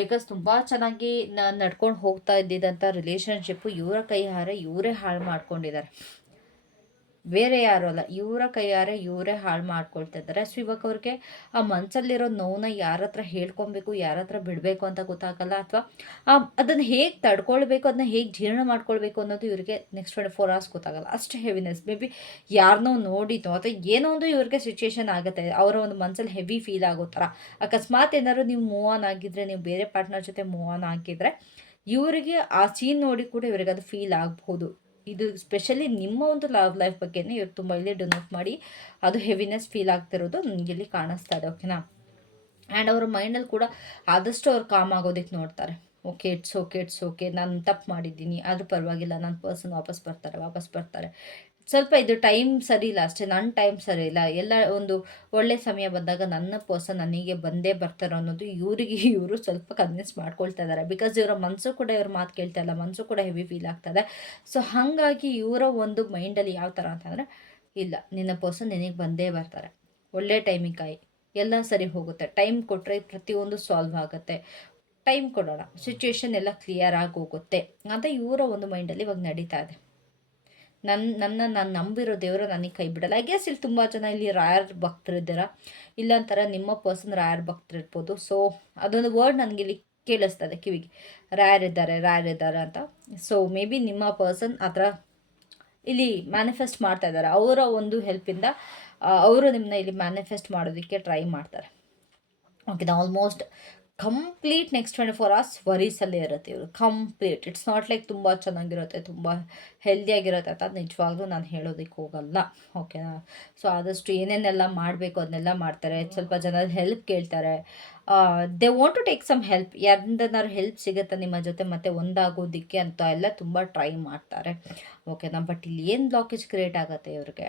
ಬಿಕಾಸ್ ತುಂಬ ಚೆನ್ನಾಗಿ ನಾನು ನಡ್ಕೊಂಡು ಹೋಗ್ತಾ ಇದ್ದಿದ್ದಂಥ ರಿಲೇಷನ್ಶಿಪ್ಪು ಇವರ ಕೈ ಹಾರ, ಇವರೇ ಹಾಳು ಮಾಡ್ಕೊಂಡಿದ್ದಾರೆ ಬೇರೆ ಯಾರು ಅಲ್ಲ, ಇವರ ಕೈಯಾರೆ ಇವರೇ ಹಾಳು ಮಾಡ್ಕೊಳ್ತಾ ಇದ್ದಾರೆ ಸೊ ಇವಾಗ ಅವ್ರಿಗೆ ಆ ಮನಸ್ಸಲ್ಲಿರೋ ನೋವನ್ನ ಯಾರ ಹತ್ರ ಹೇಳ್ಕೊಬೇಕು ಯಾರ ಹತ್ರ ಬಿಡಬೇಕು ಅಂತ ಗೊತ್ತಾಗಲ್ಲ ಅಥವಾ ಅದನ್ನು ಹೇಗೆ ತಡ್ಕೊಳ್ಬೇಕು, ಅದನ್ನ ಹೇಗೆ ಜೀರ್ಣ ಮಾಡ್ಕೊಳ್ಬೇಕು ಅನ್ನೋದು ಇವರಿಗೆ ನೆಕ್ಸ್ಟ್ ಟ್ವೆಂಟಿ ಫೋರ್ ಅವರ್ಸ್ ಗೊತ್ತಾಗಲ್ಲ. ಅಷ್ಟು ಹೆವಿನೆಸ್ ಮೇ ಬಿ ಯಾರನ್ನೋ ನೋಡಿತು ಅಥವಾ ಏನೋ ಒಂದು ಇವ್ರಿಗೆ ಸಿಚುಯೇಷನ್ ಆಗುತ್ತೆ. ಅವರ ಒಂದು ಮನಸ್ಸಲ್ಲಿ ಹೆವಿ ಫೀಲ್ ಆಗೋ ಥರ. ಅಕಸ್ಮಾತ್ ಏನಾದ್ರು ನೀವು ಮೂವ್ ಆನ್ ಆಗಿದ್ರೆ, ನೀವು ಬೇರೆ ಪಾರ್ಟ್ನರ್ ಜೊತೆ ಮೂವ್ ಆನ್ ಆಗಿದ್ರೆ, ಇವರಿಗೆ ಆ ಸೀನ್ ನೋಡಿ ಕೂಡ ಇವರಿಗೆ ಅದು ಫೀಲ್ ಆಗ್ಬೋದು. ಇದು ಸ್ಪೆಷಲಿ ನಿಮ್ಮ ಒಂದು ಲವ್ ಲೈಫ್ ಬಗ್ಗೆನೇ ಇವ್ರು ತುಂಬ ಇಲ್ಲಿ ಡಿನೋಟ್ ಮಾಡಿ ಅದು ಹೆವಿನೆಸ್ ಫೀಲ್ ಆಗ್ತಿರೋದು ನನಗೆ ಇಲ್ಲಿ ಕಾಣಿಸ್ತಾ ಇದೆ ಓಕೆನಾ ಆ್ಯಂಡ್ ಅವ್ರ ಮೈಂಡಲ್ಲಿ ಕೂಡ ಆದಷ್ಟು ಅವ್ರು ಕಾಮ್ ಆಗೋದಕ್ಕೆ ನೋಡ್ತಾರೆ. Okay it's okay it's okay ನಾನು ತಪ್ಪು ಮಾಡಿದ್ದೀನಿ, ಆದರೂ ಪರವಾಗಿಲ್ಲ. ನನ್ನ ಪರ್ಸನ್ ವಾಪಸ್ ಬರ್ತಾರೆ ವಾಪಸ್ ಬರ್ತಾರೆ. ಸ್ವಲ್ಪ ಇದು ಟೈಮ್ ಸರಿ ಇಲ್ಲ ಅಷ್ಟೇ ನನ್ನ ಟೈಮ್ ಸರಿ ಇಲ್ಲ. ಎಲ್ಲ ಒಂದು ಒಳ್ಳೆ ಸಮಯ ಬಂದಾಗ ನನ್ನ ಪರ್ಸನ್ ನನಗೆ ಬಂದೇ ಬರ್ತಾರೋ ಅನ್ನೋದು ಇವರಿಗೆ, ಇವರು ಸ್ವಲ್ಪ ಕನ್ವಿನ್ಸ್ ಮಾಡ್ಕೊಳ್ತಾ ಇದ್ದಾರೆ. ಬಿಕಾಸ್ ಇವರ ಮನಸ್ಸು ಕೂಡ ಇವ್ರ ಮಾತು ಕೇಳ್ತಾ ಇಲ್ಲ ಮನಸ್ಸು ಕೂಡ ಹೆವಿ ಫೀಲ್ ಆಗ್ತದೆ ಸೊ ಹಾಗಾಗಿ ಇವರ ಒಂದು ಮೈಂಡಲ್ಲಿ ಯಾವ ಥರ ಅಂತಂದರೆ ಇಲ್ಲ, ನಿನ್ನ ಪರ್ಸನ್ ನಿನಗೆ ಬಂದೇ ಬರ್ತಾರೆ. ಒಳ್ಳೆ ಟೈಮಿಗೆ ಕಾಯಿ ಎಲ್ಲ ಸರಿ ಹೋಗುತ್ತೆ. ಟೈಮ್ ಕೊಟ್ಟರೆ ಪ್ರತಿಯೊಂದು ಸಾಲ್ವ್ ಆಗುತ್ತೆ. ಟೈಮ್ ಕೊಡೋಣ. ಸಿಚುವೇಶನ್ ಎಲ್ಲ ಕ್ಲಿಯರ್ ಆಗಿ ಹೋಗುತ್ತೆ. ಅಂತ ಇವರ ಒಂದು ಮೈಂಡಲ್ಲಿ ಇವಾಗ ನಡೀತಾ ಇದೆ. ನನ್ನ ನನ್ನ, ನಾನು ನಂಬಿರೋ ದೇವರು ನನಗೆ ಕೈ ಬಿಡಲ್ಲ. ಐ ಗೆಸ್ ಇಲ್ಲಿ ತುಂಬ ಜನ ಇಲ್ಲಿ ರಾಯರ್ ಭಕ್ತರಿದ್ದೀರಾ ಇಲ್ಲ ಅಂತಾರೆ ನಿಮ್ಮ ಪರ್ಸನ್ ರಾಯರ್ ಭಕ್ತರಿರ್ಬೋದು ಸೊ ಅದೊಂದು ವರ್ಡ್ ನನಗೆ ಇಲ್ಲಿ ಕೇಳಿಸ್ತದೆ ಕಿವಿಗೆ. ರಾಯರ್ ಇದ್ದಾರೆ ರಾಯರ್ ಇದ್ದಾರೆ ಅಂತ. ಸೊ ಮೇ ಬಿ ನಿಮ್ಮ ಪರ್ಸನ್ ಆ ಥರ ಇಲ್ಲಿ ಮ್ಯಾನಿಫೆಸ್ಟ್ ಮಾಡ್ತಾ ಇದ್ದಾರೆ. ಅವರ ಒಂದು ಹೆಲ್ಪಿಂದ ಅವರು ನಿಮ್ಮನ್ನ ಇಲ್ಲಿ ಮ್ಯಾನಿಫೆಸ್ಟ್ ಮಾಡೋದಕ್ಕೆ ಟ್ರೈ ಮಾಡ್ತಾರೆ. Okay almost complete next twenty four hours ವರೀಸಲ್ಲೇ ಇರುತ್ತೆ ಇವರು. ಕಂಪ್ಲೀಟ್ ಇಟ್ಸ್ ನಾಟ್ ಲೈಕ್ ತುಂಬ ಚೆನ್ನಾಗಿರುತ್ತೆ, ತುಂಬ ಹೆಲ್ದಿಯಾಗಿರುತ್ತೆ ಅಂತ ನಿಜವಾಗ್ಲೂ ನಾನು ಹೇಳೋದಕ್ಕೆ ಹೋಗಲ್ಲ. ಓಕೆನಾ ಸೊ ಆದಷ್ಟು ಏನೇನೆಲ್ಲ ಮಾಡಬೇಕು, ಅದನ್ನೆಲ್ಲ ಮಾಡ್ತಾರೆ. ಸ್ವಲ್ಪ ಜನ ಹೆಲ್ಪ್ ಕೇಳ್ತಾರೆ. They want to take some help ಯಾರಿಂದನಾದ್ರು help ಸಿಗುತ್ತೆ ನಿಮ್ಮ ಜೊತೆ ಮತ್ತೆ ಒಂದಾಗೋದಿಕ್ಕೆ ಅಂತ ಎಲ್ಲ ತುಂಬ ಟ್ರೈ ಮಾಡ್ತಾರೆ. ಓಕೆನಾ ಬಟ್ ಇಲ್ಲಿ ಏನು ಬ್ಲಾಕೇಜ್ ಕ್ರಿಯೇಟ್ ಆಗುತ್ತೆ ಇವ್ರಿಗೆ?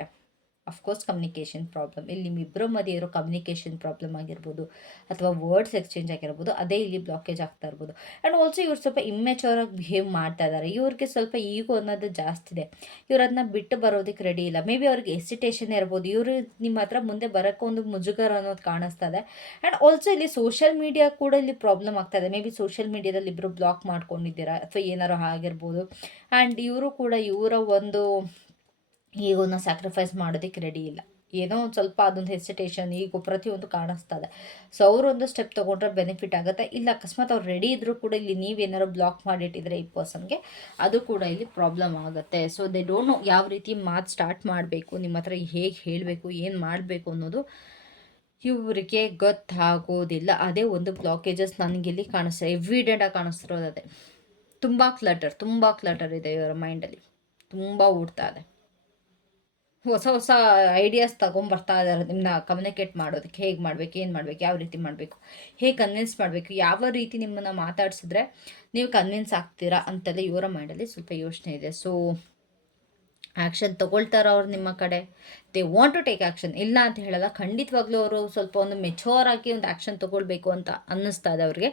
ಅಫ್ಕೋರ್ಸ್ ಕಮ್ಯುನಿಕೇಷನ್ ಪ್ರಾಬ್ಲಮ್ ಇಲ್ಲಿ ನಿಮ್ಮಿಬ್ಬರ ಮಧ್ಯೆ ಇರೋ ಕಮ್ಯುನಿಕೇಷನ್ ಪ್ರಾಬ್ಲಮ್ ಆಗಿರ್ಬೋದು, ಅಥವಾ ವರ್ಡ್ಸ್ ಎಕ್ಸ್ಚೇಂಜ್ ಆಗಿರ್ಬೋದು, ಅದೇ ಇಲ್ಲಿ ಬ್ಲಾಕೇಜ್ ಆಗ್ತಾ ಇರ್ಬೋದು. ಆ್ಯಂಡ್ ಆಲ್ಸೋ ಇವ್ರು ಸ್ವಲ್ಪ ಇಮ್ಮೆಚೂರ್ ಆಗಿ ಬಿಹೇವ್ ಮಾಡ್ತಾ ಇದ್ದಾರೆ ಇವ್ರಿಗೆ ಸ್ವಲ್ಪ ಈಗೋ ಅನ್ನೋದು ಜಾಸ್ತಿ ಇದೆ. ಇವ್ರು ಅದನ್ನ ಬಿಟ್ಟು ಬರೋದಕ್ಕೆ ರೆಡಿ ಇಲ್ಲ. ಮೇ ಬಿ ಅವ್ರಿಗೆ ಎಸಿಟೇಷನ್ ಇರ್ಬೋದು. ಇವರು ನಿಮ್ಮ ಹತ್ರ ಮುಂದೆ ಬರೋಕ್ಕೆ ಒಂದು ಮುಜುಗರ ಅನ್ನೋದು ಕಾಣಿಸ್ತಾ ಇದೆ. ಆ್ಯಂಡ್ ಆಲ್ಸೋ ಇಲ್ಲಿ ಸೋಷಿಯಲ್ ಮೀಡಿಯಾ ಕೂಡ ಇಲ್ಲಿ ಪ್ರಾಬ್ಲಮ್ ಆಗ್ತಾ ಇದೆ. ಮೇ ಬಿ ಸೋಷಿಯಲ್ ಮೀಡಿಯಾದಲ್ಲಿ ಇಬ್ಬರು ಬ್ಲಾಕ್ ಮಾಡ್ಕೊಂಡಿದ್ದೀರಾ, ಅಥವಾ ಏನಾರು ಆಗಿರ್ಬೋದು. ಆ್ಯಂಡ್ ಇವರು ಕೂಡ ಇವರ ಒಂದು ಈಗೋನ ಸ್ಯಾಕ್ರಿಫೈಸ್ ಮಾಡೋದಕ್ಕೆ ರೆಡಿ ಇಲ್ಲ. ಏನೋ ಒಂದು ಸ್ವಲ್ಪ ಅದೊಂದು ಹೆಸಿಟೇಷನ್ ಈಗ ಪ್ರತಿಯೊಂದು ಕಾಣಿಸ್ತಾ ಇದೆ ಸೊ ಅವರೊಂದು ಸ್ಟೆಪ್ ತೊಗೊಂಡ್ರೆ ಬೆನಿಫಿಟ್ ಆಗುತ್ತೆ. ಇಲ್ಲ, ಅಕಸ್ಮಾತ್ ಅವ್ರು ರೆಡಿ ಇದ್ದರೂ ಕೂಡ ಇಲ್ಲಿ ನೀವೇನಾದ್ರು ಬ್ಲಾಕ್ ಮಾಡಿಟ್ಟಿದ್ರೆ ಈ ಪರ್ಸನ್ಗೆ ಅದು ಕೂಡ ಇಲ್ಲಿ ಪ್ರಾಬ್ಲಮ್ ಆಗುತ್ತೆ. ಸೊ ದೇ ಡೋಂಟ್ ನೋ ಯಾವ ರೀತಿ ಮಾತು ಸ್ಟಾರ್ಟ್ ಮಾಡಬೇಕು, ನಿಮ್ಮ ಹತ್ರ ಹೇಗೆ ಹೇಳಬೇಕು, ಏನು ಮಾಡಬೇಕು ಅನ್ನೋದು ಇವರಿಗೆ ಗೊತ್ತಾಗೋದಿಲ್ಲ. ಅದೇ ಒಂದು ಬ್ಲಾಕೇಜಸ್ ನನಗಿಲ್ಲಿ ಕಾಣಿಸ್ತದೆ ಎವಿಡೆಂಟಾಗಿ ಕಾಣಿಸ್ತಿರೋದು ಅದೇ. ತುಂಬ ಕ್ಲಟರ್ ತುಂಬ ಕ್ಲಟರ್ ಇದೆ ಇವರ ಮೈಂಡಲ್ಲಿ ತುಂಬ ಓಡ್ತಾ ಇದೆ. ಹೊಸ ಹೊಸ ಐಡಿಯಾಸ್ ತೊಗೊಂಬರ್ತಾ ಇದ್ದಾರೆ ನಿಮ್ಮನ್ನ ಕಮ್ಯುನಿಕೇಟ್ ಮಾಡೋದಕ್ಕೆ, ಹೇಗೆ ಮಾಡಬೇಕು, ಏನು ಮಾಡಬೇಕು, ಯಾವ ರೀತಿ ಮಾಡಬೇಕು, ಹೇಗೆ ಕನ್ವಿನ್ಸ್ ಮಾಡಬೇಕು, ಯಾವ ರೀತಿ ನಿಮ್ಮನ್ನು ಮಾತಾಡಿಸಿದ್ರೆ ನೀವು ಕನ್ವಿನ್ಸ್ ಆಗ್ತೀರಾ ಅಂತೆಲ್ಲ ಇವರ ಮೈಂಡಲ್ಲಿ ಸ್ವಲ್ಪ ಯೋಚನೆ ಇದೆ. ಸೊ ಆ್ಯಕ್ಷನ್ ತೊಗೊಳ್ತಾರೋ ಅವ್ರು ನಿಮ್ಮ ಕಡೆ? They want to take action ಇಲ್ಲ ಅಂತ ಹೇಳಲ್ಲ. ಖಂಡಿತವಾಗ್ಲೂ ಅವರು ಸ್ವಲ್ಪ ಒಂದು ಮೆಚೋರ್ ಆಗಿ ಒಂದು ಆ್ಯಕ್ಷನ್ ತೊಗೊಳ್ಬೇಕು ಅಂತ ಅನ್ನಿಸ್ತಾ ಇದೆ ಅವ್ರಿಗೆ.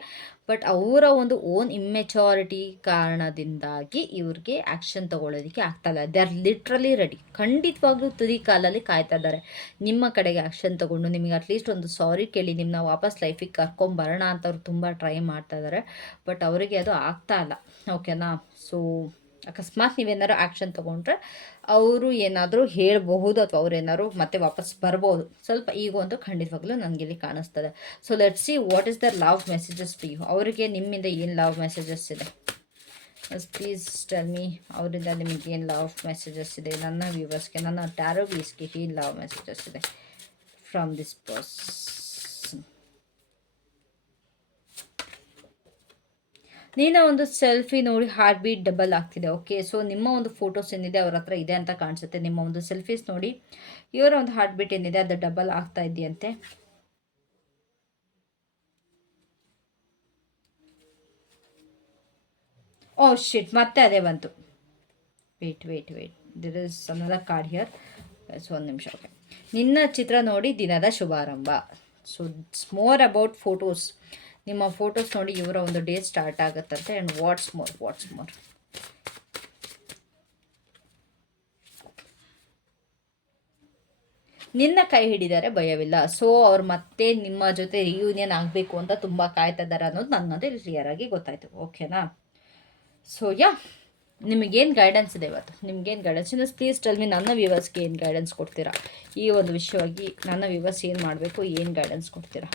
ಬಟ್ ಅವರ ಒಂದು ಓನ್ ಇಮ್ಮೆಚೋರಿಟಿ ಕಾರಣದಿಂದಾಗಿ ಇವ್ರಿಗೆ ಆ್ಯಕ್ಷನ್ ತೊಗೊಳ್ಳೋದಕ್ಕೆ ಇಲ್ಲ. ದೇ ಆರ್ ಲಿಟ್ರಲಿ ರೆಡಿ ಖಂಡಿತವಾಗ್ಲೂ ತುದಿ ಕಾಲಲ್ಲಿ ಕಾಯ್ತಾ ಇದ್ದಾರೆ. ನಿಮ್ಮ ಕಡೆಗೆ ಆ್ಯಕ್ಷನ್ ತೊಗೊಂಡು ನಿಮಗೆ ಅಟ್ಲೀಸ್ಟ್ ಒಂದು ಸಾರಿ ಕೇಳಿ ನಿಮ್ಮನ್ನ ವಾಪಸ್ ಲೈಫಿಗೆ ಕರ್ಕೊಂಬರೋಣ ಅಂತ ಅವ್ರು ತುಂಬ ಟ್ರೈ ಮಾಡ್ತಾ ಇದ್ದಾರೆ. ಬಟ್ ಅವರಿಗೆ ಅದು ಆಗ್ತಾ ಇಲ್ಲ. ಓಕೆನಾ ಸೊ ಅಕಸ್ಮಾತ್ ನೀವೇನಾದ್ರು ಆ್ಯಕ್ಷನ್ ತೊಗೊಂಡ್ರೆ ಅವರು ಏನಾದರೂ ಹೇಳಬಹುದು ಅಥವಾ ಅವ್ರು ಏನಾದ್ರು ಮತ್ತೆ ವಾಪಸ್ ಬರ್ಬೋದು ಸ್ವಲ್ಪ ಈಗ ಒಂದು ಖಂಡಿತವಾಗ್ಲೂ ನನಗೆ ಇಲ್ಲಿ ಕಾಣಿಸ್ತದೆ. So let see what is the love messages to you ಅವರಿಗೆ ನಿಮ್ಮಿಂದ ಏನು ಲವ್ ಮೆಸೇಜಸ್ ಇದೆ? ಪ್ಲೀಸ್ ಟೆಲ್ ಮೀ ಅವರಿಂದ ನಿಮಗೆ ಏನು ಲವ್ ಮೆಸೇಜಸ್ ಇದೆ? ನನ್ನ ವ್ಯೂವರ್ಸ್ಗೆ ನನ್ನ ಟ್ಯಾರೋ ಬೀಸ್ಗೆ ಏನು ಲವ್ ಮೆಸೇಜಸ್ ಇದೆ? ಫ್ರಮ್ ದಿಸ್ ಪರ್ಸ್ ನೀನ ಒಂದು ಸೆಲ್ಫಿ ನೋಡಿ ಹಾರ್ಟ್ ಬೀಟ್ ಡಬಲ್ ಆಗ್ತಿದೆ ಓಕೆ ಸೊ ನಿಮ್ಮ ಒಂದು ಫೋಟೋಸ್ ಏನಿದೆ ಅವ್ರ ಹತ್ರ ಇದೆ ಅಂತ ಕಾಣಿಸುತ್ತೆ. ನಿಮ್ಮ ಒಂದು ಸೆಲ್ಫೀಸ್ ನೋಡಿ ಇವರ ಒಂದು ಹಾರ್ಟ್ ಬೀಟ್ ಏನಿದೆ ಅದು ಡಬಲ್ ಆಗ್ತಾ ಇದೆಯಂತೆ. ಓ ಶಿಟ್ ಮತ್ತೆ ಅದೇ ಬಂತು. Wait wait wait there is another card here so ಒಂದು ನಿಮಿಷ ಓಕೆ ನಿನ್ನ ಚಿತ್ರ ನೋಡಿ ದಿನದ ಶುಭಾರಂಭ. So it's more about photos ನಿಮ್ಮ ಫೋಟೋಸ್ ನೋಡಿ ಇವರ ಒಂದು day start ಆಗುತ್ತಂತೆ and what's more what's more ನಿನ್ನ ಕೈ ಹಿಡಿದರೆ ಭಯವಿಲ್ಲ. ಸೊ ಅವ್ರು ಮತ್ತೆ ನಿಮ್ಮ ಜೊತೆ ರಿಯೂನಿಯನ್ ಆಗಬೇಕು ಅಂತ ತುಂಬ ಕಾಯ್ತಾ ಇದ್ದಾರೆ ಅನ್ನೋದು ನನ್ನದೇ ಕ್ಲಿಯರ್ ಆಗಿ ಗೊತ್ತಾಯ್ತು. ಓಕೆನಾ ಸೊ ಯಾ ನಿಮಗೇನು ಗೈಡೆನ್ಸ್ ಇದೆ ಇವತ್ತು? ನಿಮ್ಗೇನು ಗೈಡೆನ್ಸ್ ಇನ್ನು ಪ್ಲೀಸ್ ಟೆಲ್ ಮಿ ನನ್ನ ವ್ಯೂವರ್ಸ್ಗೆ ಏನು ಗೈಡೆನ್ಸ್ ಕೊಡ್ತೀರಾ? ಈ ಒಂದು ವಿಷಯವಾಗಿ ನನ್ನ ವ್ಯೂವರ್ಸ್ ಏನು ಮಾಡಬೇಕು, ಏನು ಗೈಡೆನ್ಸ್ ಕೊಡ್ತೀರಾ?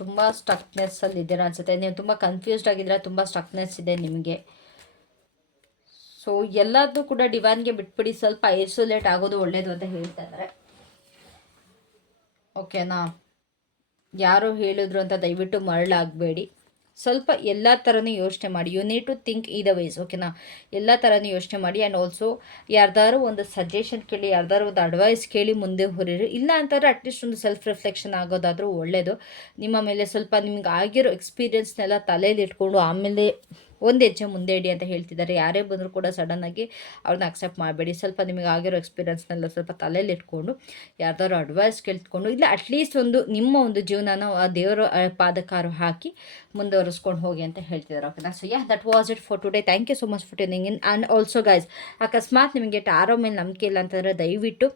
ತುಂಬ ಸ್ಟಕ್ನೆಸ್ಸಲ್ಲಿ ಇದ್ದೀರಾ ಅನಿಸುತ್ತೆ ನೀವು ತುಂಬ ಕನ್ಫ್ಯೂಸ್ಡ್ ಆಗಿದ್ದೀರಾ ತುಂಬ ಸ್ಟಕ್ನೆಸ್ ಇದೆ ನಿಮಗೆ. ಸೊ ಎಲ್ಲದನ್ನೂ ಕೂಡ ಡಿವೈನ್ಗೆ ಬಿಟ್ಬಿಡಿ. ಸ್ವಲ್ಪ ಐಸೋಲೇಟ್ ಆಗೋದು ಒಳ್ಳೇದು ಅಂತ ಹೇಳ್ತಾ ಇದ್ದಾರೆ ಓಕೆನಾ ಯಾರು ಹೇಳಿದ್ರು ಅಂತ ದಯವಿಟ್ಟು ಮರಳಾಗಬೇಡಿ. ಸ್ವಲ್ಪ ಎಲ್ಲ ಥರನೂ ಯೋಚನೆ ಮಾಡಿ. ಯು ನೀಡ್ ಟು ಥಿಂಕ್ ಈ ದ ವೇಸ್ ಓಕೆನಾ ಎಲ್ಲ ಥರನೂ ಯೋಚನೆ ಮಾಡಿ ಆ್ಯಂಡ್ ಆಲ್ಸೋ ಯಾರ್ದಾರು ಒಂದು ಸಜೆಷನ್ ಕೇಳಿ, ಯಾರ್ದಾರು ಒಂದು ಅಡ್ವೈಸ್ ಕೇಳಿ ಮುಂದೆ ಹೊರೀರಿ. ಇಲ್ಲ ಅಂತಂದರೆ ಅಟ್ಲೀಸ್ಟ್ ಒಂದು ಸೆಲ್ಫ್ ರಿಫ್ಲೆಕ್ಷನ್ ಆಗೋದಾದರೂ ಒಳ್ಳೆಯದು ನಿಮ್ಮ ಮೇಲೆ ಸ್ವಲ್ಪ ನಿಮ್ಗೆ ಆಗಿರೋ ಎಕ್ಸ್ಪೀರಿಯನ್ಸ್ನೆಲ್ಲ ತಲೆಯಲ್ಲಿ ಇಟ್ಕೊಂಡು ಆಮೇಲೆ ಒಂದು ಹೆಜ್ಜೆ ಮುಂದೆ ಇಡಿ ಅಂತ ಹೇಳ್ತಿದ್ದಾರೆ. ಯಾರೇ ಬಂದರೂ ಕೂಡ ಸಡನ್ನಾಗಿ ಅವ್ರನ್ನ ಅಕ್ಸೆಪ್ಟ್ ಮಾಡಬೇಡಿ. ಸ್ವಲ್ಪ ನಿಮಗೆ ಆಗಿರೋ ಎಕ್ಸ್ಪೀರಿಯನ್ಸ್ನೆಲ್ಲ ಸ್ವಲ್ಪ ತಲೆಯಲ್ಲಿ ಇಟ್ಕೊಂಡು ಯಾರ್ದಾದ್ರು ಅಡ್ವೈಸ್ ಕೇಳ್ಕೊಂಡು ಇಲ್ಲ ಅಟ್ಲೀಸ್ಟ್ ಒಂದು ನಿಮ್ಮ ಒಂದು ಜೀವನನ ಆ ದೇವರ ಪಾದಕಾರು ಹಾಕಿ ಮುಂದುವರಿಸ್ಕೊಂಡು ಹೋಗಿ ಅಂತ ಹೇಳ್ತಿದ್ದಾರೆ ಓಕೆನಾ so yeah that was it for today thank you so much for tuning in and also guys ಅಕಸ್ಮಾತ್ ನಿಮಗೆ ಟಾರೋ ಮೇಲೆ ನಂಬಿಕೆ ಇಲ್ಲ ಅಂತಂದರೆ ದಯವಿಟ್ಟು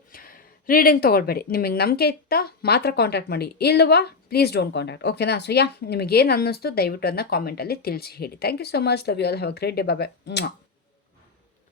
ರೀಡಿಂಗ್ ತೊಗೊಳ್ಬೇಡಿ. ನಿಮಗೆ ನಂಬಿಕೆ ಇತ್ತಾ ಮಾತ್ರ ಕಾಂಟ್ಯಾಕ್ಟ್ ಮಾಡಿ. ಇಲ್ಲವಾ ಪ್ಲೀಸ್ ಡೋಂಟ್ ಕಾಂಟ್ಯಾಕ್ಟ್ ಓಕೆನಾ ಸೊ ಯಾ ನಿಮಗೇನು ಅನ್ನಿಸ್ತು ದಯವಿಟ್ಟು ಅದನ್ನ ಕಾಮೆಂಟಲ್ಲಿ ತಿಳಿಸಿ ಹೇಳಿ. Thank you so much love you all have great day bye